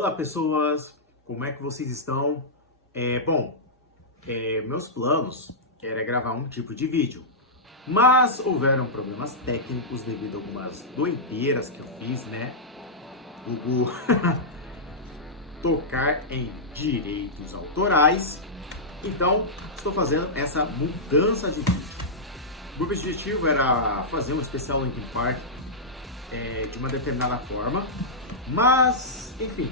Olá pessoas, como é que vocês estão? Meus planos era gravar um tipo de vídeo, mas houveram problemas técnicos devido a algumas doideiras que eu fiz, né? Google tocar em direitos autorais, então estou fazendo essa mudança de vídeo. O objetivo era fazer um especial Linkin Park de uma determinada forma, mas enfim,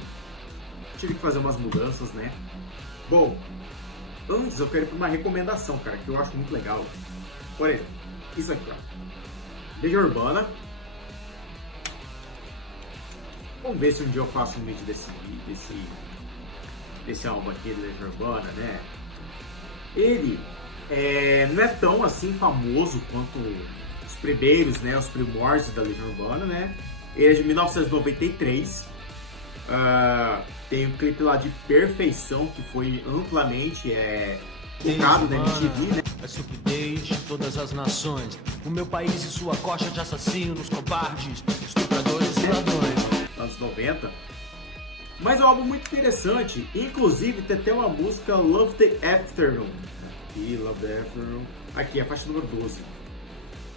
tive que fazer umas mudanças, né? Bom, antes eu quero ir para uma recomendação, cara, que eu acho muito legal. Por exemplo, isso aqui, ó, Legião Urbana. Vamos ver se um dia eu faço um vídeo desse álbum aqui, Legião Urbana, né? Ele não é tão assim famoso quanto os primeiros, né? Os primórdios da Legião Urbana, né? Ele é de 1993. Tem um clipe lá de Perfeição que foi amplamente tocado na MTV, né? A estupidez de todas as nações. O meu país e sua coxa de assassinos, cobardes, estupradores e ladrões. Anos 90. Mas é um álbum muito interessante. Inclusive tem até uma música Love the Afternoon. Aqui, Love the Afternoon. Aqui, a faixa número 12.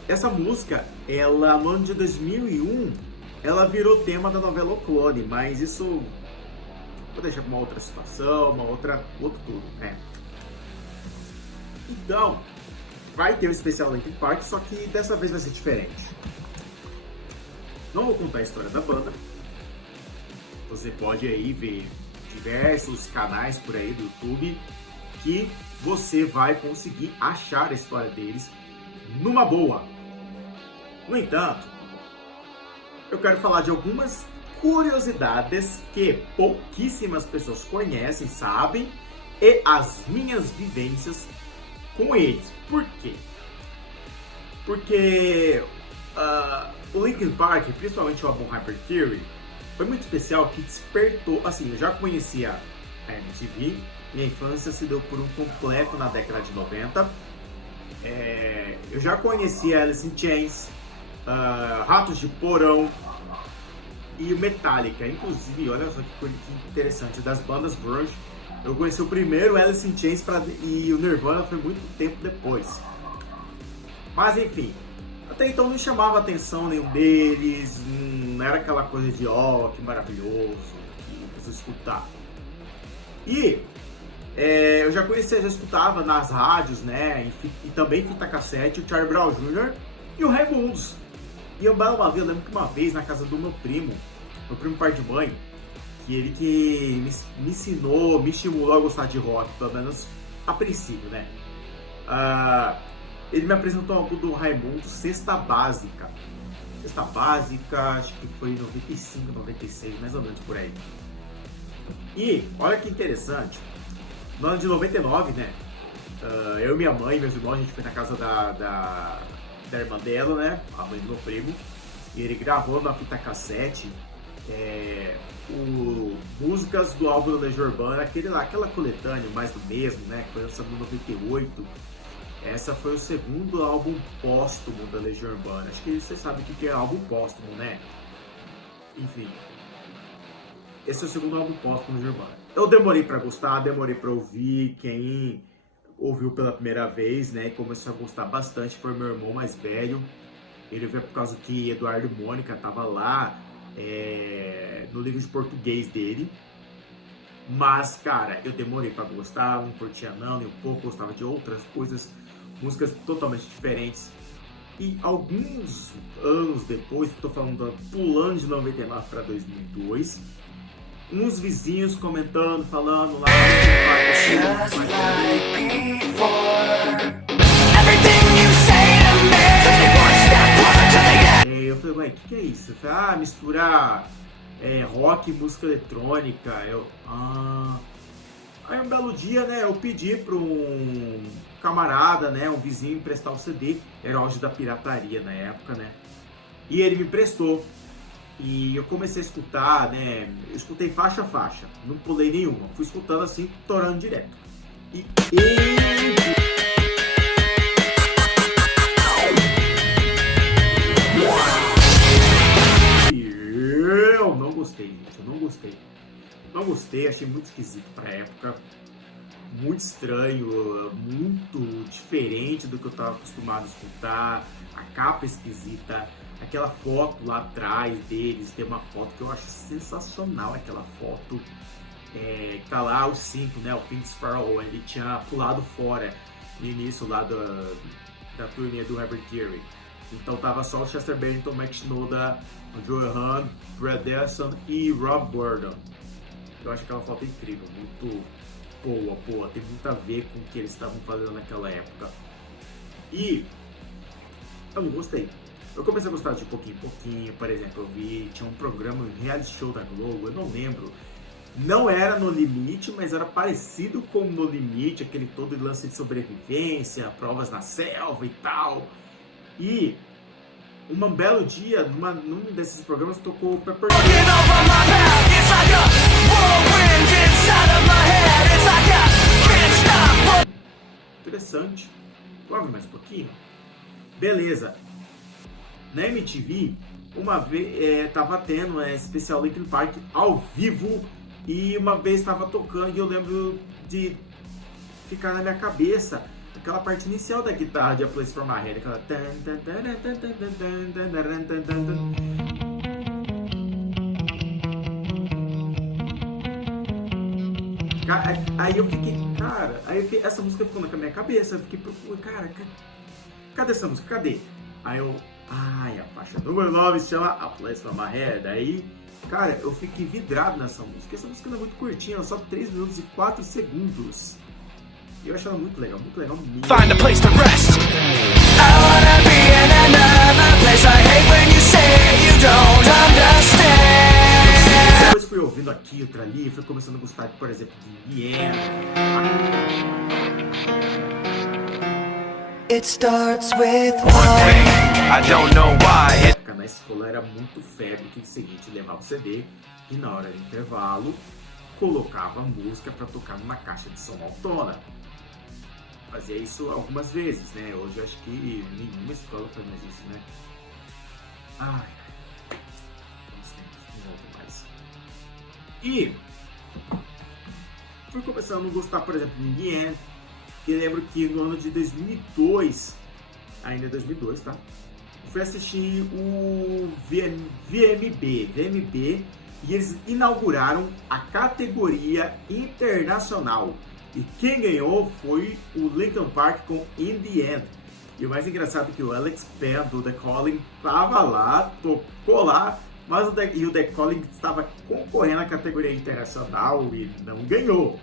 Essa música, ela no ano de 2001, ela virou tema da novela O Clone, mas isso vou deixar para uma outra situação, outro tudo, né? Então, vai ter um especial Linkin Park, só que dessa vez vai ser diferente. Não vou contar a história da banda. Você pode aí ver diversos canais por aí do YouTube que você vai conseguir achar a história deles numa boa. No entanto, eu quero falar de algumas curiosidades que pouquíssimas pessoas conhecem, sabem, e as minhas vivências com eles. Por quê? Porque o Linkin Park, principalmente o álbum Hyper Theory, foi muito especial, que despertou, assim, eu já conhecia a MTV, minha infância se deu por um completo na década de 90, eu já conhecia Alice in Chains, Ratos de Porão e o Metallica. Inclusive, olha só que coisa interessante, das bandas grunge, eu conheci o primeiro Alice in Chains e o Nirvana foi muito tempo depois. Mas enfim, até então não chamava atenção nenhum deles, não era aquela coisa de que maravilhoso, que preciso escutar. E eu já conhecia, já escutava nas rádios, né, e também fita cassete, o Charlie Brown Jr. e o Raimundos. E eu lembro que uma vez na casa do meu primo pai de mãe, que ele que me ensinou, me estimulou a gostar de rock, pelo menos a princípio, né? Ele me apresentou algo do Raimundo, Cesta Básica. Cesta Básica, acho que foi em 95, 96, mais ou menos por aí. E, olha que interessante, no ano de 99, né? Eu e minha mãe e meus irmãos, a gente foi na casa da irmã dela, né? A mãe do meu primo. E ele gravou na fita cassete músicas do álbum da Legião Urbana, aquela coletânea, mais do mesmo, né? Que foi lançado em 98. Essa foi o segundo álbum póstumo da Legião Urbana. Acho que você sabe o que é álbum póstumo, né? Enfim. Esse é o segundo álbum póstumo da Legião Urbana. Eu demorei pra gostar, demorei pra ouvir. Quem ouviu pela primeira vez, né, e começou a gostar bastante foi meu irmão mais velho. Ele veio por causa que Eduardo e Mônica tava lá no livro de português dele. Mas, cara, eu demorei pra gostar, não curtia não, nem um pouco, gostava de outras coisas, músicas totalmente diferentes. E alguns anos depois, tô falando, pulando de 99 pra 2002, uns vizinhos comentando, falando lá... Eu falei, ué, o que é isso? Eu falei, misturar rock e música eletrônica. Aí um belo dia, né, eu pedi para um camarada, né, um vizinho emprestar o CD, era o auge da pirataria na época, né, e ele me emprestou. E eu comecei a escutar, né, eu escutei faixa a faixa, não pulei nenhuma, fui escutando assim, torando direto. E eu não gostei, gente, eu não gostei. Não gostei, achei muito esquisito pra época. Muito estranho, muito diferente do que eu estava acostumado a escutar. A capa esquisita, aquela foto lá atrás deles, tem uma foto que eu acho sensacional, aquela foto. Tá lá o 5, né, o Pink Sparrow, ele tinha pulado fora no início lá da turnê do Herbert Theory. Então tava só o Chester Bennington, Max Shinoda, o Joe Hahn, Brad Delson e Rob Gordon. Eu acho aquela foto incrível, muito boa, tem muito a ver com o que eles estavam fazendo naquela época. E eu não gostei. Eu comecei a gostar de pouquinho em pouquinho, por exemplo, tinha um programa, um reality show da Globo, eu não lembro. Não era No Limite, mas era parecido com No Limite, aquele todo lance de sobrevivência, provas na selva e tal. E um belo dia, num desses programas, tocou o Pepper Interessante. Vamos ver mais um pouquinho? Beleza. Na MTV, uma vez tava tendo especial Linkin Park ao vivo e uma vez estava tocando e eu lembro de ficar na minha cabeça aquela parte inicial da guitarra de A Place for My Head, aquela aí eu fiquei, cara, essa música ficou na minha cabeça, eu fiquei procurando, cara, cadê essa música? Cadê? Aí eu, a faixa número 9 se chama A Place for My Head. Aí, cara, eu fiquei vidrado nessa música. Essa música não é muito curtinha, ela só 3 minutos e 4 segundos. E eu achei ela muito legal mesmo. Find a place to rest. I wanna be in another place. I hate when you say you don't understand. Depois fui ouvindo aqui, outra ali, fui começando a gostar, por exemplo, de Ian. It starts with one thing, I don't know why. Na escola era muito febre, que é o seguinte, levava o CD e na hora do intervalo colocava a música para tocar numa caixa de som autona. Fazia isso algumas vezes, né? Hoje eu acho que nenhuma escola faz mais isso, né? Ai, não volto mais. E fui começando a gostar, por exemplo, de Ian. E lembro que no ano de 2002, ainda 2002, tá? Fui assistir o VMB, e eles inauguraram a categoria internacional. E quem ganhou foi o Linkin Park com In The End. E o mais engraçado é que o Alex Penn do The Calling estava lá, tocou lá, mas o The Calling estava concorrendo à categoria internacional e não ganhou.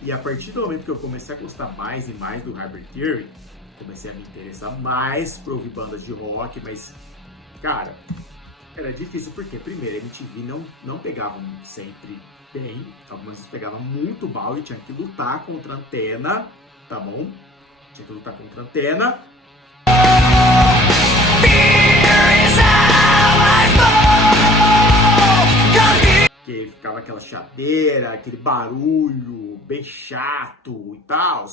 E a partir do momento que eu comecei a gostar mais e mais do Herbert Theory, comecei a me interessar mais por ouvir bandas de rock, mas, cara, era difícil porque, primeiro, a MTV não pegava sempre bem, algumas vezes pegava muito mal e tinha que lutar contra a antena, tá bom? Tinha que lutar contra a antena. Que ficava aquela chadeira, aquele barulho bem chato e tal.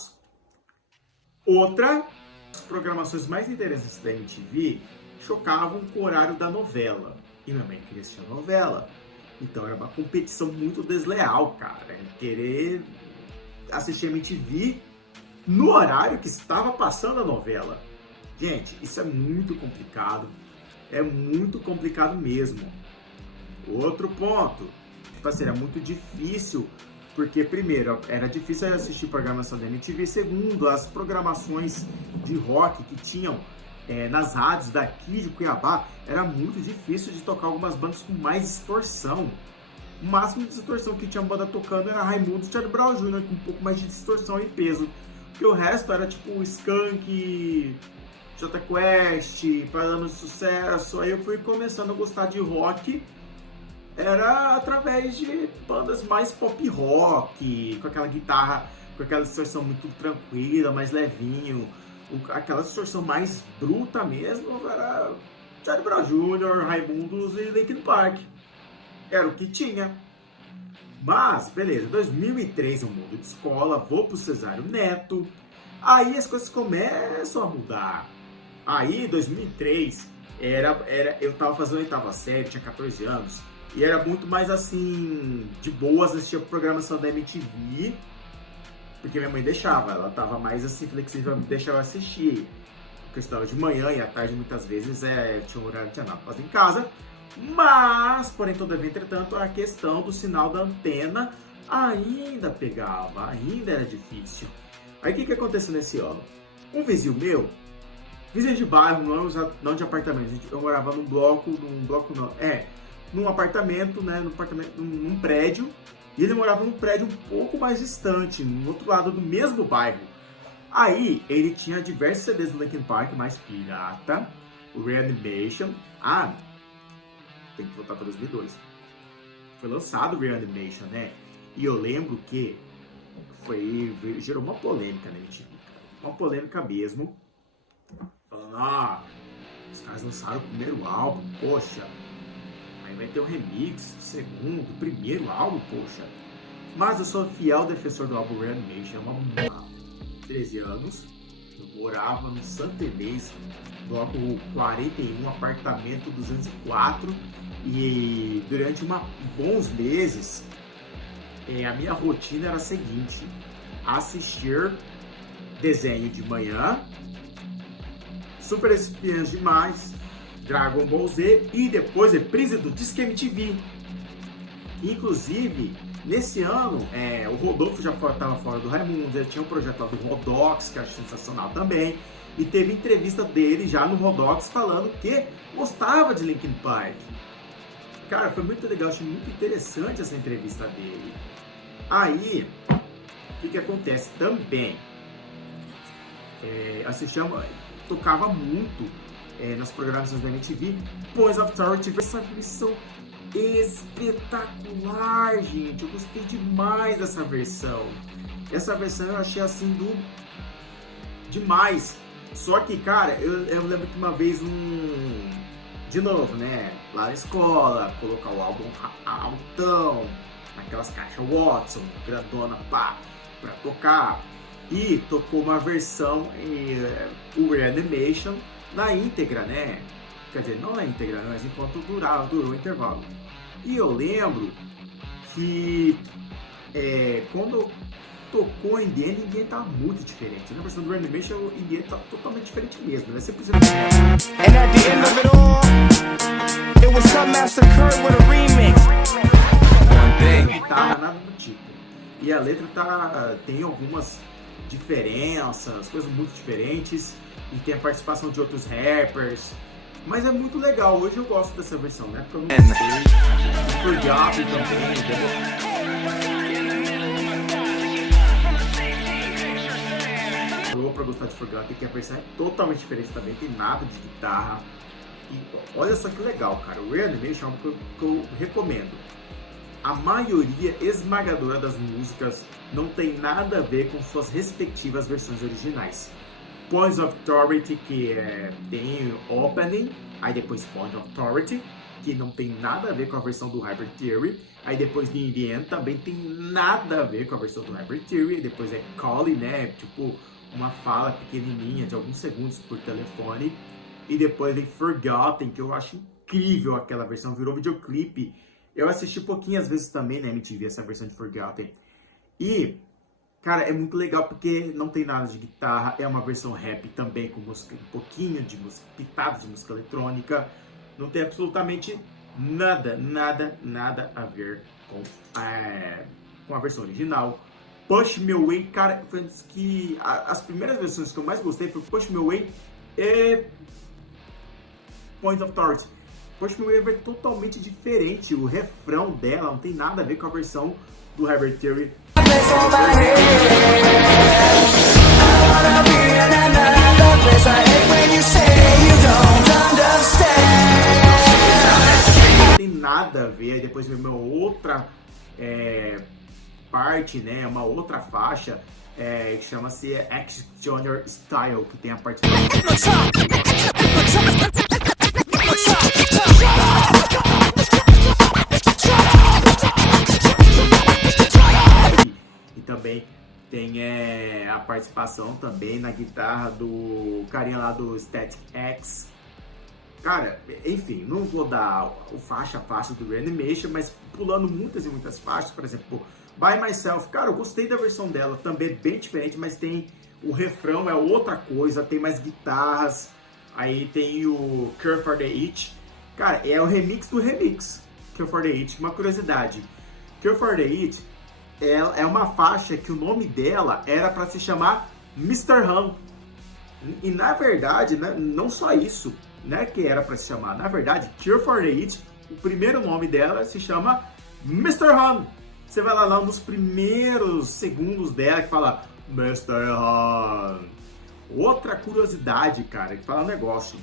Outra, as programações mais interessantes da MTV chocavam com o horário da novela. E minha mãe queria assistir a novela. Então era uma competição muito desleal, cara. Querer assistir a MTV no horário que estava passando a novela. Gente, isso é muito complicado. É muito complicado mesmo. Outro ponto. Tipo assim, era muito difícil. Porque, primeiro, era difícil assistir programação da MTV. Segundo, as programações de rock que tinham nas rádios daqui de Cuiabá, era muito difícil de tocar algumas bandas com mais distorção. O máximo de distorção que tinha banda tocando era Raimundos e Charlie Brown Jr., com um pouco mais de distorção e peso. Porque o resto era tipo Skank, Jota Quest, Paralamas de Sucesso. Aí eu fui começando a gostar de rock. Era através de bandas mais pop rock, com aquela guitarra, com aquela distorção muito tranquila, mais levinho. Aquela distorção mais bruta mesmo era Charlie Brown Jr., Raimundos e Linkin Park. Era o que tinha. Mas, beleza, 2003 eu mudo de escola, vou pro Cesário Neto. Aí as coisas começam a mudar. Aí, 2003, eu tava fazendo a oitava série, tinha 14 anos. E era muito mais assim, de boas, assistir a programação da MTV, porque minha mãe deixava, ela tava mais assim, flexível, deixava eu assistir. Porque eu estudava de manhã e à tarde muitas vezes tinha um horário de nada pra fazer em casa. Mas, porém, todavia, entretanto, a questão do sinal da antena ainda pegava, ainda era difícil. Aí o que aconteceu nesse ano? Um vizinho meu, vizinho de bairro, não de apartamento, eu morava num apartamento, né, num prédio, e ele morava num prédio um pouco mais distante, no outro lado do mesmo bairro. Aí, ele tinha diversos CDs do Linkin Park, mais pirata, o Reanimation. Tem que voltar para 2002. Foi lançado o Reanimation, né? E eu lembro que gerou uma polêmica na MTV, cara. Uma polêmica mesmo. Falando, os caras lançaram o primeiro álbum, poxa. Aí vai ter um remix, o segundo, o primeiro álbum, poxa. Mas eu sou fiel defensor do álbum Reanimation. 13 anos. Eu morava no Santa Inês, bloco 41, apartamento 204. E durante bons meses, a minha rotina era a seguinte: assistir desenho de manhã, Super Espiãs Demais, Dragon Ball Z e depois reprise do Disque MTV. Inclusive, nesse ano, o Rodolfo já estava fora do Raimundo, tinha um projeto lá do Rodox, que eu acho sensacional também, e teve entrevista dele já no Rodox falando que gostava de Linkin Park. Cara, foi muito legal, achei muito interessante essa entrevista dele. Aí, o que acontece também? Tocava muito nas programações da MTV, Points of Authority, essa versão espetacular, gente. Eu gostei demais dessa versão. Essa versão eu achei assim demais. Só que, cara, eu lembro que uma vez de novo, né? Lá na escola, colocar o álbum altão, naquelas caixas Watson, grandona, pra tocar. E tocou uma versão o Reanimation na íntegra, né? Quer dizer, não na íntegra, mas enquanto durou o intervalo. E eu lembro que quando tocou em The End tá muito diferente. Na versão do Reanimation, o In The End tá totalmente diferente mesmo, né? Sempre And at the end of it all, it was some Master Kurt with a remix. One thing. Tá nada do tipo. E a letra tem algumas diferenças, coisas muito diferentes. E tem a participação de outros rappers. Mas é muito legal. Hoje eu gosto dessa versão, né? Porque eu não sei. Forgot também, entendeu? Pra gostar de Forgot, que a versão é totalmente diferente também, tem nada de guitarra. E olha só que legal, cara. O Reanimation é algo que eu recomendo. A maioria esmagadora das músicas não tem nada a ver com suas respectivas versões originais. Points of Authority, que tem Opening, aí depois Point of Authority, que não tem nada a ver com a versão do Hybrid Theory, aí depois de In The End também tem nada a ver com a versão do Hybrid Theory, depois Calling, né, tipo uma fala pequenininha de alguns segundos por telefone, e depois vem Forgotten, que eu acho incrível aquela versão, virou videoclipe. Eu assisti pouquinhas vezes também na MTV essa versão de Forgotten. E, cara, é muito legal porque não tem nada de guitarra, é uma versão rap também com música, um pouquinho de música, pitados de música eletrônica. Não tem absolutamente nada a ver com a versão original. Push Me Away, cara, foi que as primeiras versões que eu mais gostei foi Push Me Away e Point of Authority. Push Me Away é totalmente diferente, o refrão dela não tem nada a ver com a versão do Hybrid Theory. Não tem nada a ver, depois vem uma outra parte, né, uma outra faixa que chama-se X Junior Style, que tem a participação. E também tem a participação também na guitarra do carinha lá do Static X. Cara, enfim, não vou dar o faixa a faixa do Reanimation, mas pulando muitas e muitas faixas, por exemplo, By Myself, cara, eu gostei da versão dela, também bem diferente, mas tem o refrão é outra coisa, tem mais guitarras, aí tem o Cure for the Itch, cara, é o remix do remix, Cure for the Itch. Uma curiosidade, Cure for the Itch é uma faixa que o nome dela era para se chamar Mr. Ham, e na verdade, né, não só isso, né, que era para se chamar, na verdade, Cure for the Itch, o primeiro nome dela se chama Mr. Ham. Você vai lá nos primeiros segundos dela que fala Mr. Han. Outra curiosidade, cara, que fala um negócio.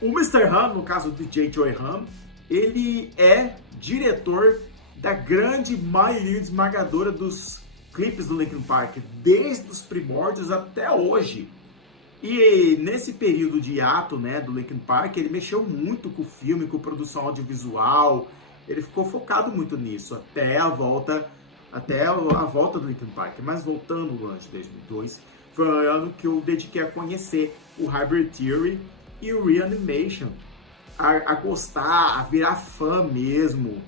O Mr. Han, no caso do DJ Joey Han, ele é diretor da grande maioria esmagadora dos clipes do Linkin Park, desde os primórdios até hoje. E nesse período de hiato, né, do Linkin Park, ele mexeu muito com o filme, com produção audiovisual. Ele ficou focado muito nisso até a volta do Linkin Park. Mas voltando no ano de 2002, foi o ano que eu dediquei a conhecer o Hybrid Theory e o Reanimation, a gostar, a virar fã mesmo.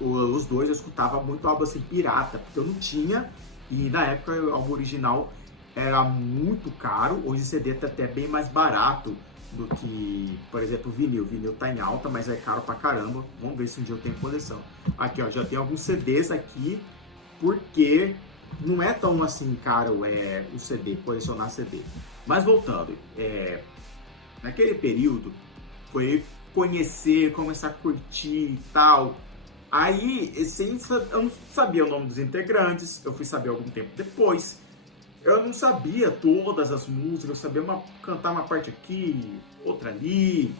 Os dois eu escutava muito álbum assim pirata, porque eu não tinha, e na época o álbum original era muito caro. Hoje o CD tá até bem mais barato do que, por exemplo, o vinil. O vinil tá em alta, mas é caro pra caramba. Vamos ver se um dia eu tenho coleção. Aqui, ó, já tem alguns CDs aqui, porque não é tão assim caro o CD, colecionar CD. Mas voltando, naquele período, foi conhecer, começar a curtir e tal. Aí, eu não sabia o nome dos integrantes, eu fui saber algum tempo depois. Eu não sabia todas as músicas, eu sabia cantar uma parte aqui, outra ali.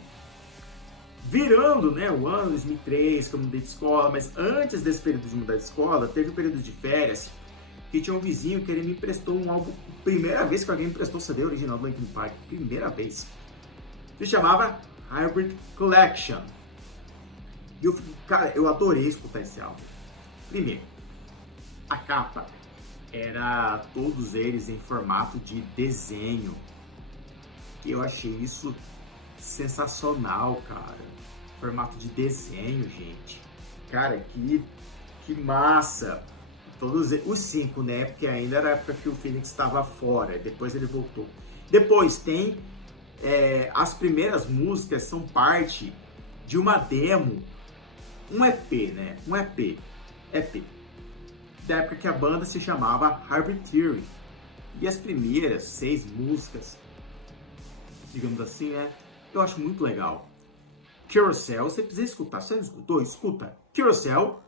Virando, né, o ano 2003, que eu mudei de escola, mas antes desse período de mudar de escola, teve um período de férias, que tinha um vizinho que ele me emprestou um álbum, primeira vez que alguém me emprestou o CD original do Linkin Park, primeira vez. Se chamava Hybrid Collection. E eu adorei escutar esse álbum. Primeiro, a capa era todos eles em formato de desenho. E eu achei isso sensacional, cara. Formato de desenho, gente. Cara, que massa. Todos os 5, né? Porque ainda era a época que o Phoenix estava fora. Depois ele voltou. Depois tem as primeiras músicas são parte de uma demo. Um EP, né? Um EP. Da época que a banda se chamava Hybrid Theory. E as primeiras 6 músicas, digamos assim, eu acho muito legal. Carousel, você precisa escutar. Você não escutou? Escuta. Carousel,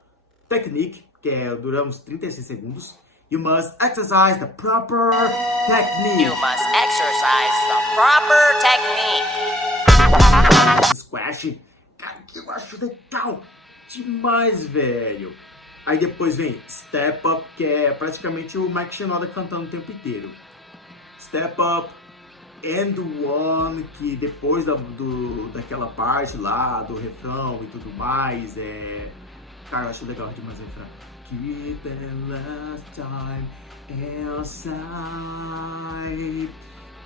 Technique, que dura uns 36 segundos. You must exercise the proper technique. You must exercise the proper technique. Squash, cara, que eu acho legal demais, velho. Aí depois vem Step Up, que é praticamente o Mike Shinoda cantando o tempo inteiro. Step Up, And One, que depois daquela parte lá, do refrão e tudo mais, cara, eu acho legal demais o refrão. Keep the last time outside,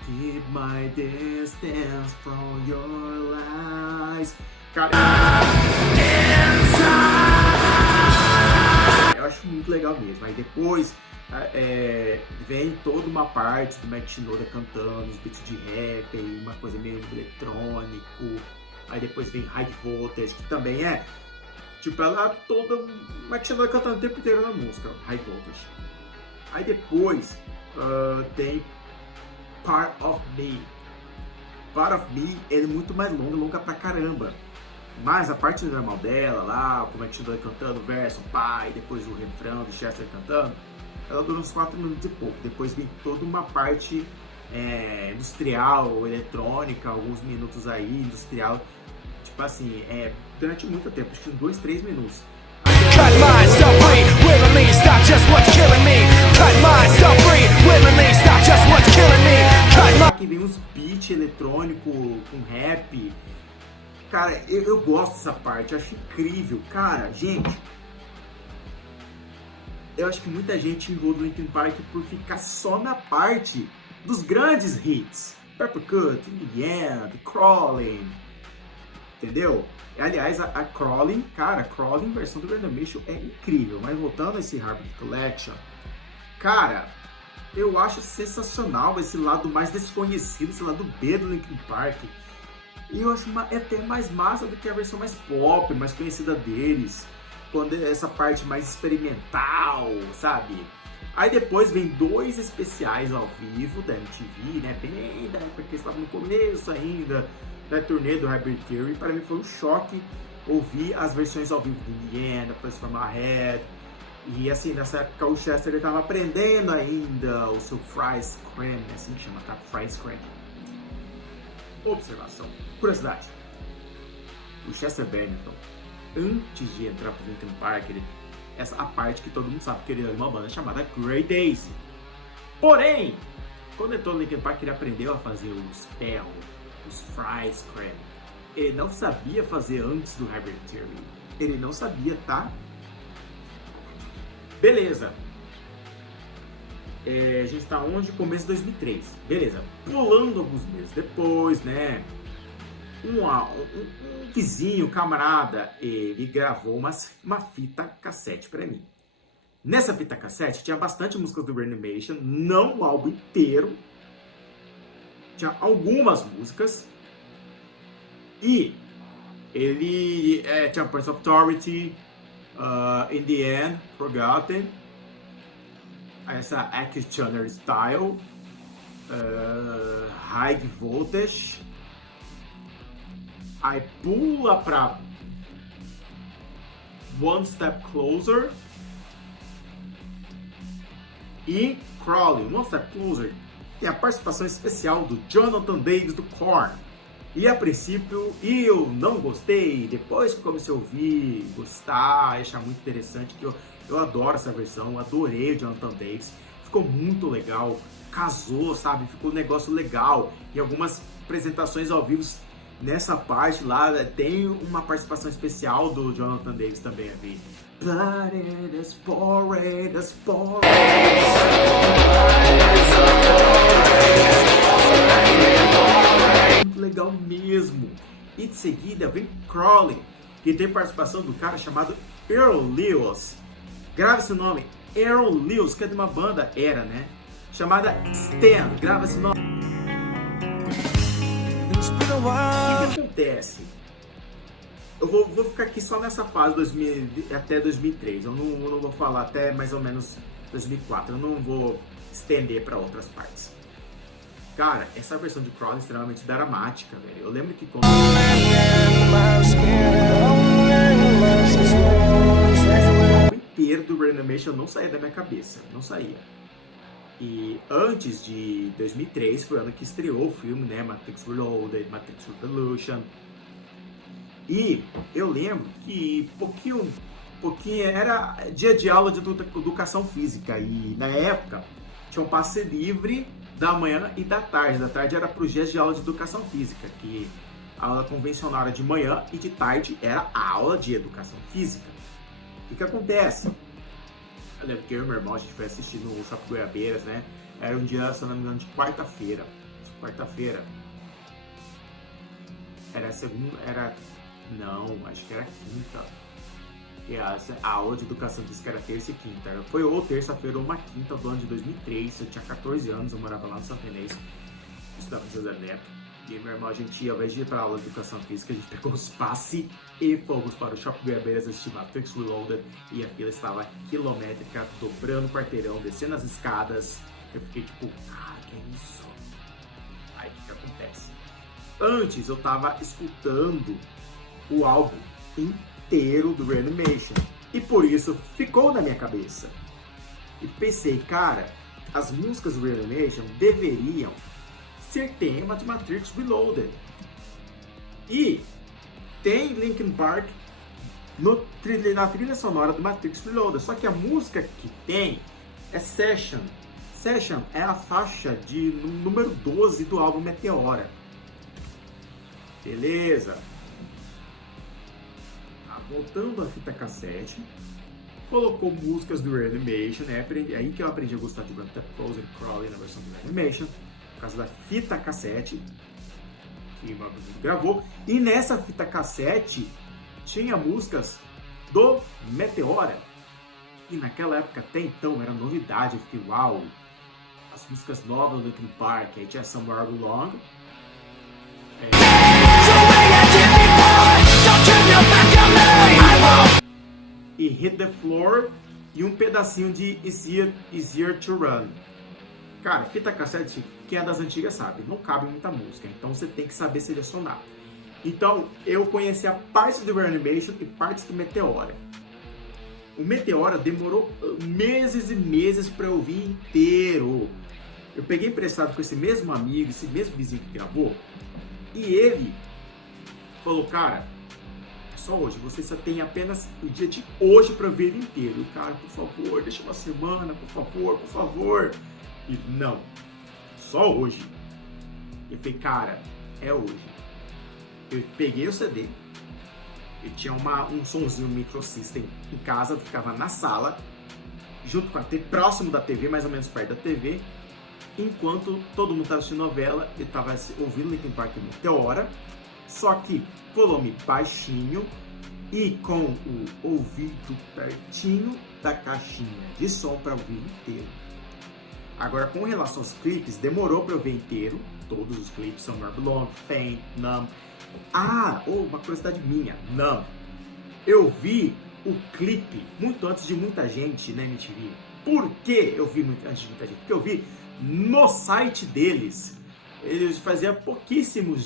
keep my distance from your lies. Cara, eu acho muito legal mesmo. Aí depois vem toda uma parte do Mike Shinoda cantando os beats de rap, uma coisa meio eletrônico. Aí depois vem High Voltage, que também tipo, ela toda o Mike Shinoda cantando o tempo inteiro na música, High Voltage. Aí depois tem Part of Me. Part of Me é muito mais longa pra caramba. Mas a parte normal dela, lá, o Mike Shinoda cantando, o verso, pai, depois o refrão do Chester cantando, ela dura uns 4 minutos e pouco. Depois vem toda uma parte industrial, eletrônica, alguns minutos aí, industrial, tipo assim, durante muito tempo, acho que uns 2, 3 minutos. Cut myself free, willingly, stop just what's killing me. Cut myself free, willingly, stop just what's killing me. Aqui vem uns beats eletrônicos com rap. Cara, eu gosto dessa parte, eu acho incrível. Cara, gente, eu acho que muita gente entrou do Linkin Park por ficar só na parte dos grandes hits. Purple Cut, In The End, Crawling, entendeu? Aliás, a Crawling, cara, a Crawling versão do Reanimation é incrível, mas voltando a esse Hybrid Collection, cara, eu acho sensacional esse lado mais desconhecido, esse lado B do Linkin Park. E eu acho até mais massa do que a versão mais pop, mais conhecida deles. Quando essa parte mais experimental, sabe? Aí depois vem 2 especiais ao vivo da MTV, né? Bem da época que eles estavam no começo ainda da turnê do Hybrid Theory. Para mim foi um choque ouvir as versões ao vivo do Indiana, Place for My Head. E assim, nessa época o Chester estava aprendendo ainda o seu Fry Scream, né? Assim que chama, tá? Fry Scream. Observação, curiosidade. O Chester Bennington, antes de entrar pro Linkin Park, essa a parte que todo mundo sabe que ele era uma banda chamada Grey Daisy. Porém, quando entrou no Linkin Park, ele aprendeu a fazer o Spell, os Fry Scream. Ele não sabia fazer antes do Hybrid Theory. Ele não sabia, tá? Beleza. A gente tá onde? Começo de 2003. Beleza. Pulando alguns meses depois, né? Um vizinho, camarada, ele gravou uma fita cassete pra mim. Nessa fita cassete tinha bastante músicas do Reanimation, não o álbum inteiro. Tinha algumas músicas. E ele tinha Points of Authority, In the End, Forgotten, essa Actioner Style, High Voltage. Aí pula pra One Step Closer e Crawling. One Step Closer tem a participação especial do Jonathan Davis do Korn. E a princípio eu não gostei, depois que comecei a ouvir, gostar, achar muito interessante, que eu adoro essa versão, adorei o Jonathan Davis, ficou muito legal, casou, sabe, ficou um negócio legal. E algumas apresentações ao vivo nessa parte lá tem uma participação especial do Jonathan Davis também ali. Muito legal mesmo. E de seguida vem Crawling, que tem participação do cara chamado Earl Lewis. Grava esse nome, Earl Lewis, que é de uma banda, né? Chamada Stan. Grava esse nome. O que acontece? Eu vou ficar aqui só nessa fase até 2003. Eu não vou falar até mais ou menos 2004. Eu não vou estender para outras partes. Cara, essa versão de Crawling é extremamente dramática, velho. Eu lembro que quando o inteiro do Reanimation não saía da minha cabeça. Não saía. E antes de 2003 foi o ano que estreou o filme, né? Matrix Reloaded, Matrix Revolution. E eu lembro que pouquinho era dia de aula de educação física. E na época tinha um passe livre da manhã e da tarde. Da tarde era para os dias de aula de educação física, que a aula convencional era de manhã e de tarde era a aula de educação física. O que acontece? Eu lembro que eu e meu irmão, a gente foi assistir no Shopping Goiabeiras, né? Era um dia, se não me engano, de quarta-feira. Quarta-feira. Era segunda, não, acho que era quinta. E a aula de educação física era terça e quinta. Foi ou terça-feira ou uma quinta do ano de 2003. Eu tinha 14 anos, eu morava lá no Santa Inês. Estudava em José Neto. E meu irmão, a gente ia, ao invés de ir para a aula de educação física, a gente pegou os passes e fomos para o Shopping Goiabeiras assistir Matrix Reloaded. E a fila estava quilométrica, dobrando o quarteirão, descendo as escadas. Eu fiquei tipo, cara, que é isso? Aí o que acontece? Antes eu tava escutando o álbum inteiro do Reanimation. E por isso ficou na minha cabeça. E pensei, cara, as músicas do Reanimation deveriam ser tema de Matrix Reloaded. E tem Linkin Park na trilha sonora do Matrix Reloaded. Só que a música que tem é Session. Session é a faixa de número 12 do álbum Meteora. Beleza. Voltando à fita cassete, colocou músicas do Reanimation, né? Aí que eu aprendi a gostar de One Step Closer e Crawling na versão do Reanimation, por causa da fita cassete. que meu amigo gravou. E nessa fita cassete tinha músicas do Meteora. E naquela época, até então, era novidade. Eu fiquei, uau! As músicas novas do Linkin Park. Aí tinha Somewhere Along. E Hit the Floor. E um pedacinho de Easier to Run. Cara, fita cassete, quem é das antigas sabe, não cabe muita música. Então você tem que saber selecionar. Então, eu conhecia partes do Reanimation e partes do Meteora. O Meteora demorou meses e meses para eu ouvir inteiro. Eu peguei emprestado com esse mesmo amigo, esse mesmo vizinho que gravou. E ele falou, cara, é só hoje. Você só tem apenas o dia de hoje para ver ele inteiro. E, cara, por favor, deixa uma semana, por favor, por favor. E não, só hoje. Eu falei, cara, é hoje. Eu peguei o CD. Eu tinha um somzinho microsystem em casa, eu ficava na sala, junto com a TV, próximo da TV, mais ou menos perto da TV. Enquanto todo mundo estava assistindo novela, eu estava ouvindo Linkin Park Meteora, só que volume baixinho e com o ouvido pertinho da caixinha de som para ouvir inteiro. Agora, com relação aos clipes, demorou para eu ver inteiro, todos os clipes, Somewhere Belong, Faint, Numb. Uma curiosidade minha, Numb. Eu vi o clipe muito antes de muita gente na MTV. Por que eu vi muito antes de muita gente? Porque eu vi no site deles. Eles faziam pouquíssimo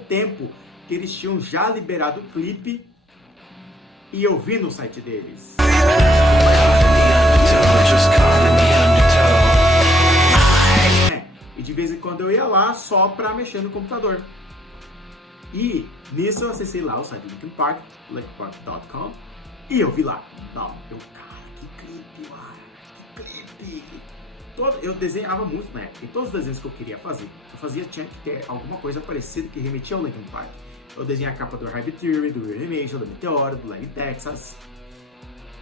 tempo que eles tinham já liberado o clipe e eu vi no site deles. E de vez em quando eu ia lá só pra mexer no computador. E nisso eu acessei lá o site do Linkin Park, linkpark.com, e eu vi lá. Não, cara, que clipe, mano, que clipe. Eu desenhava muito na época, e todos os desenhos que eu queria fazer, tinha que ter alguma coisa parecida que remetia ao Linkin Park. Eu desenhei a capa do Hybrid Theory, do Reanimation, do Meteora, do Live in Texas.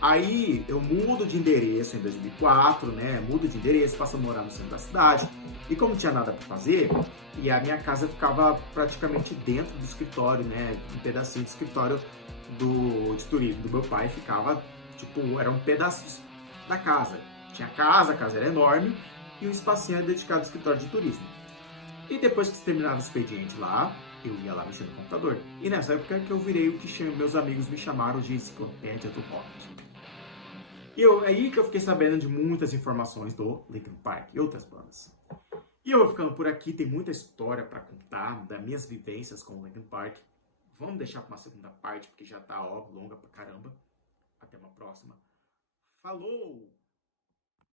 Aí eu mudo de endereço em 2004, né? Mudo de endereço, passo a morar no centro da cidade. E como não tinha nada para fazer, e a minha casa ficava praticamente dentro do escritório, né? Um pedacinho de escritório de turismo do meu pai ficava, tipo, eram pedaços da casa. Tinha a casa era enorme, e um espacinho era dedicado ao escritório de turismo. E depois que terminava o expediente lá, eu ia lá mexer no computador. E nessa época que eu virei o que meus amigos me chamaram de enciclopédia do rock. E aí que eu fiquei sabendo de muitas informações do Linkin Park e outras bandas. E eu vou ficando por aqui, tem muita história pra contar das minhas vivências com o Linkin Park. Vamos deixar pra uma segunda parte, porque já tá longa pra caramba. Até uma próxima. Falou!